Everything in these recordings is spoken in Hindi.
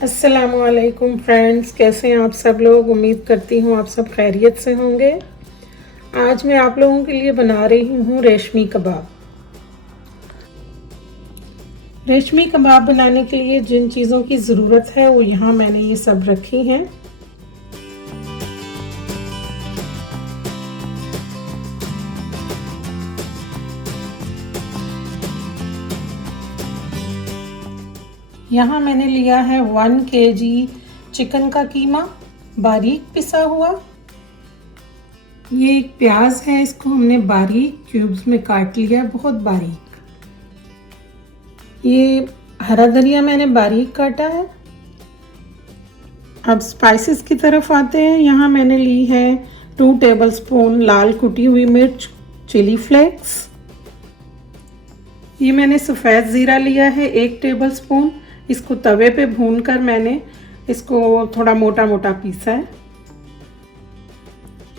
अस्सलामुअलैकुम फ्रेंड्स, कैसे हैं आप सब लोग। उम्मीद करती हूँ आप सब खैरियत से होंगे। आज मैं आप लोगों के लिए बना रही हूँ रेशमी कबाब। रेशमी कबाब बनाने के लिए जिन चीज़ों की ज़रूरत है वो यहाँ मैंने ये सब रखी हैं। यहाँ मैंने लिया है 1 kg चिकन का कीमा, बारीक पिसा हुआ। ये एक प्याज है, इसको हमने बारीक क्यूब्स में काट लिया, बहुत बारीक। ये हरा धनिया मैंने बारीक काटा है। अब स्पाइसेस की तरफ आते हैं। यहाँ मैंने ली है 2 टेबलस्पून लाल कुटी हुई मिर्च, चिली फ्लेक्स। ये मैंने सफ़ेद ज़ीरा लिया है 1 टेबलस्पून। इसको तवे पे भूनकर मैंने इसको थोड़ा मोटा मोटा पीसा है।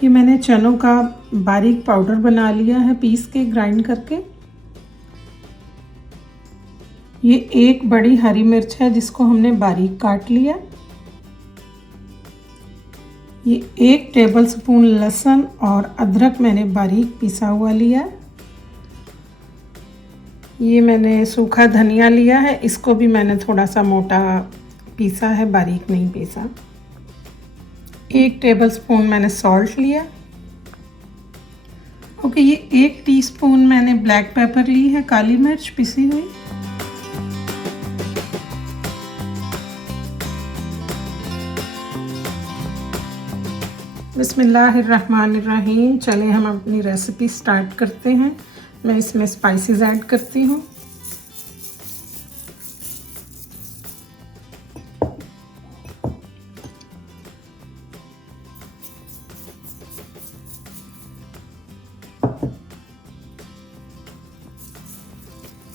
ये मैंने चनों का बारीक पाउडर बना लिया है, पीस के ग्राइंड करके। ये एक बड़ी हरी मिर्च है जिसको हमने बारीक काट लिया। ये 1 टेबलस्पून लहसुन और अदरक मैंने बारीक पिसा हुआ लिया। ये मैंने सूखा धनिया लिया है, इसको भी मैंने थोड़ा सा मोटा पीसा है, बारीक नहीं पीसा। 1 टेबलस्पून मैंने सॉल्ट लिया। ओके, ये 1 टीस्पून मैंने ब्लैक पेपर ली है, काली मिर्च पिसी हुई। बिस्मिल्लाहिर्रहमानिर्रहीम। चलें हम अपनी रेसिपी स्टार्ट करते हैं। मैं इसमें स्पाइसेस ऐड करती हूँ।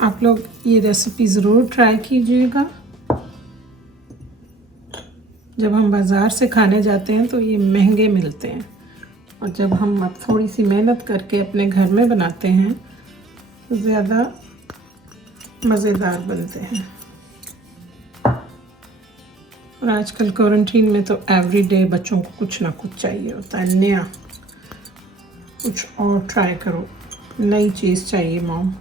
आप लोग ये रेसिपी ज़रूर ट्राई कीजिएगा। जब हम बाज़ार से खाने जाते हैं तो ये महंगे मिलते हैं, और जब हम अब थोड़ी सी मेहनत करके अपने घर में बनाते हैं तो ज़्यादा मज़ेदार बनते हैं। और आजकल क्वारंटीन में तो एवरीडे बच्चों को कुछ ना कुछ चाहिए होता है, नया कुछ और ट्राई करो, नई चीज़ चाहिए मॉम।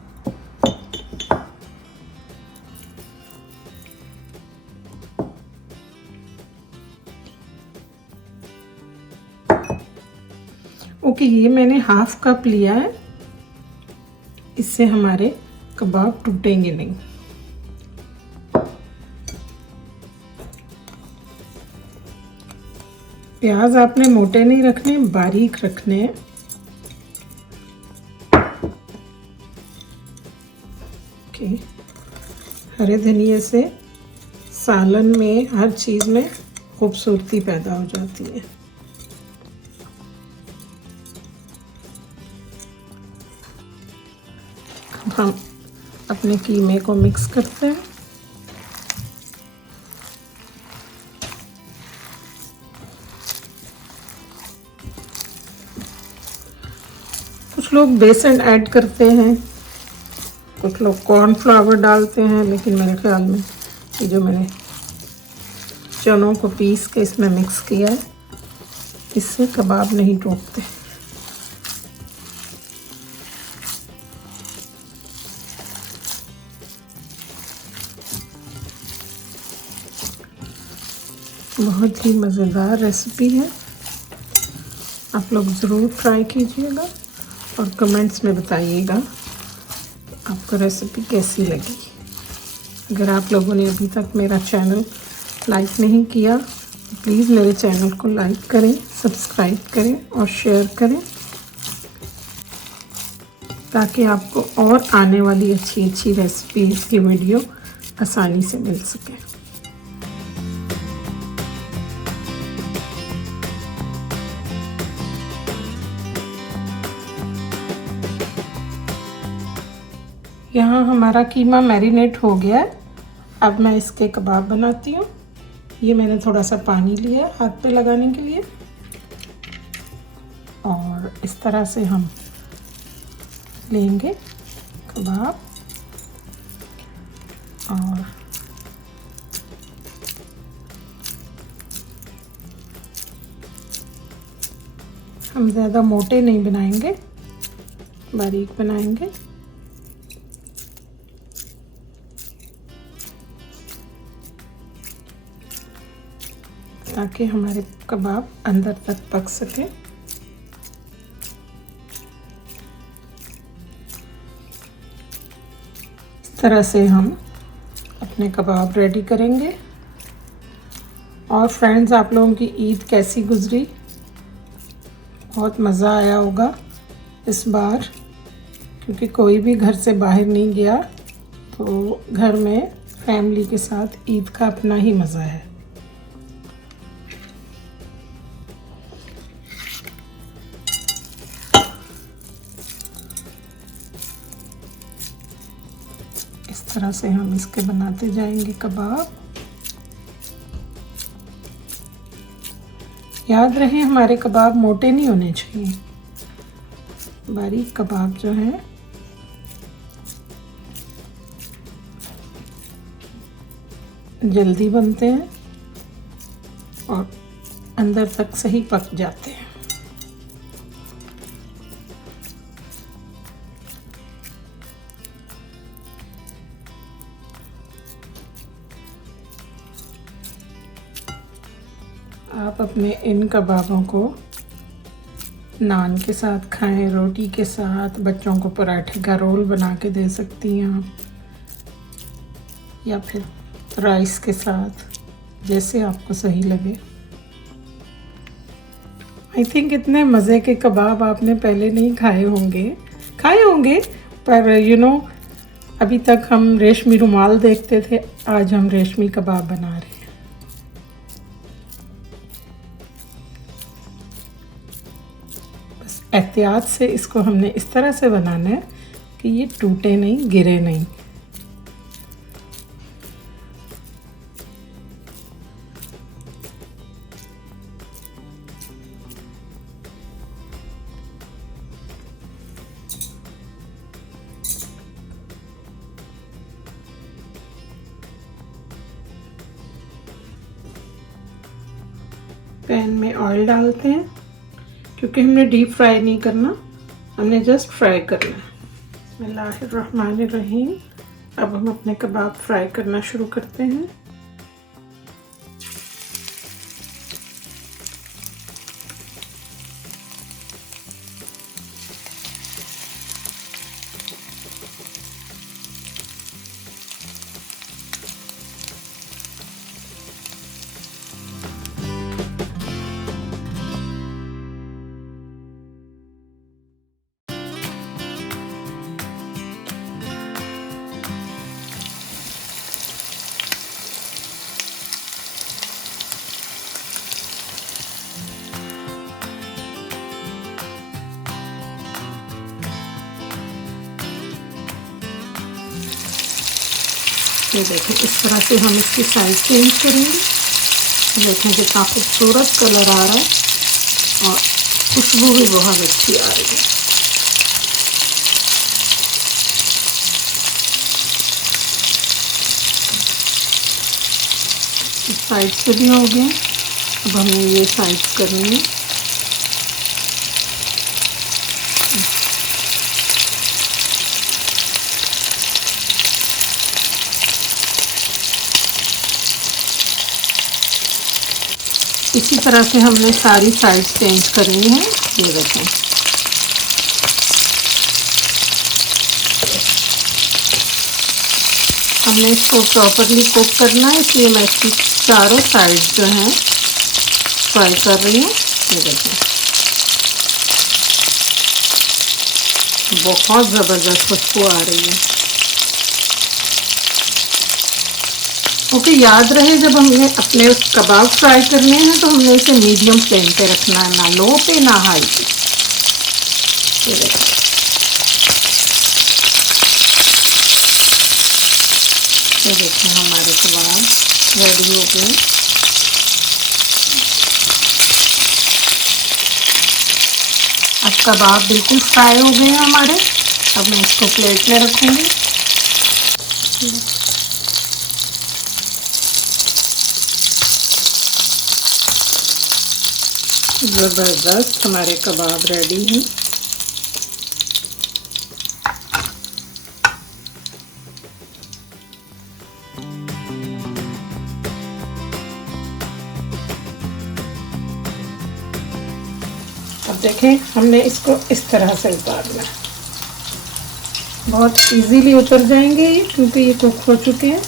ओके, ये मैंने हाफ कप लिया है, इससे हमारे कबाब टूटेंगे नहीं। प्याज आपने मोटे नहीं रखने, बारीक रखने हैं। ओके, हरे धनिए से सालन में हर चीज़ में खूबसूरती पैदा हो जाती है। हम अपने कीमे को मिक्स करते हैं। कुछ लोग बेसन ऐड करते हैं, कुछ लोग कॉर्नफ्लावर डालते हैं, लेकिन मेरे ख्याल में ये जो मैंने चनों को पीस के इसमें मिक्स किया है, इससे कबाब नहीं टूटते। बहुत ही मज़ेदार रेसिपी है, आप लोग ज़रूर ट्राई कीजिएगा और कमेंट्स में बताइएगा आपको रेसिपी कैसी लगी। अगर आप लोगों ने अभी तक मेरा चैनल लाइक नहीं किया तो प्लीज़ मेरे चैनल को लाइक करें, सब्सक्राइब करें और शेयर करें, ताकि आपको और आने वाली अच्छी अच्छी रेसिपीज़ की वीडियो आसानी से मिल सके। यहाँ हमारा कीमा मैरिनेट हो गया है। अब मैं इसके कबाब बनाती हूँ। ये मैंने थोड़ा सा पानी लिया हाथ पे लगाने के लिए, और इस तरह से हम लेंगे कबाब और हम ज़्यादा मोटे नहीं बनाएंगे, बारीक बनाएंगे। ताकि हमारे कबाब अंदर तक पक सके। इस तरह से हम अपने कबाब रेडी करेंगे। और फ्रेंड्स, आप लोगों की ईद कैसी गुजरी? बहुत मज़ा आया होगा इस बार, क्योंकि कोई भी घर से बाहर नहीं गया, तो घर में फैमिली के साथ ईद का अपना ही मज़ा है। इस तरह से हम इसके बनाते जाएंगे कबाब। याद रहे, हमारे कबाब मोटे नहीं होने चाहिए। बारीक कबाब जो हैं जल्दी बनते हैं और अंदर तक सही पक जाते हैं। आप अपने इन कबाबों को नान के साथ खाएं, रोटी के साथ, बच्चों को पराठे का रोल बना के दे सकती हैं आप, या फिर राइस के साथ, जैसे आपको सही लगे। आई थिंक इतने मज़े के कबाब आपने पहले नहीं खाए होंगे, पर अभी तक हम रेशमी रुमाल देखते थे, आज हम रेशमी कबाब बना रहे हैं। बस एहतियात से इसको हमने इस तरह से बनाना है कि ये टूटे नहीं, गिरे नहीं। पैन में ऑयल डालते हैं, क्योंकि हमने डीप फ्राई नहीं करना, हमने जस्ट फ्राई करना है। बिस्मिल्लाहिर्रहमानिर्रहीम। अब हम अपने कबाब फ्राई करना शुरू करते हैं। ये देखें, इस तरह से हम इसकी साइज चेंज करेंगे। देखें कितना खूबसूरत कलर आ रहा है और खुशबू भी बहुत अच्छी आ रही है। इस साइड से भी हो गए, अब हमें ये साइड करनी है। इसी तरह से हमने सारी साइड चेंज करनी है। ये देखें, हमने इसको प्रॉपरली कुक करना है, इसलिए मैं इसकी चारों साइड जो हैं फ्राई कर रही हूँ। ये देखें, बहुत ज़बरदस्त खुशबू आ रही है। ओके, याद रहे, जब हमने अपने कबाब फ्राई करने हैं तो हमने इसे मीडियम फ्लेम पे रखना है, ना लो पे ना हाई पे। ये देखें, ये देखें हमारे कबाब रेडी हो गए। अब कबाब बिल्कुल फ्राई हो गए हैं हमारे। अब मैं इसको प्लेट में रखूँगी। ज़बरदस्त हमारे कबाब रेडी हैं। अब देखें, हमने इसको इस तरह से उतारना है। बहुत इजीली उतर जाएंगे ये, क्योंकि ये कुक हो चुके हैं।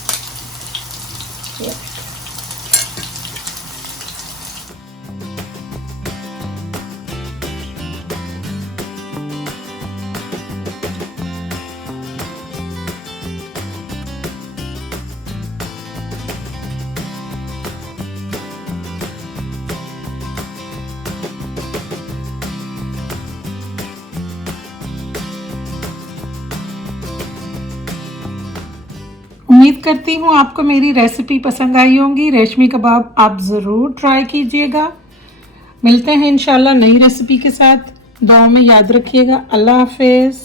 उम्मीद करती हूँ आपको मेरी रेसिपी पसंद आई होगी। रेशमी कबाब आप ज़रूर ट्राई कीजिएगा। मिलते हैं इंशाल्लाह नई रेसिपी के साथ। दुआ में याद रखिएगा। अल्लाह हाफिज़।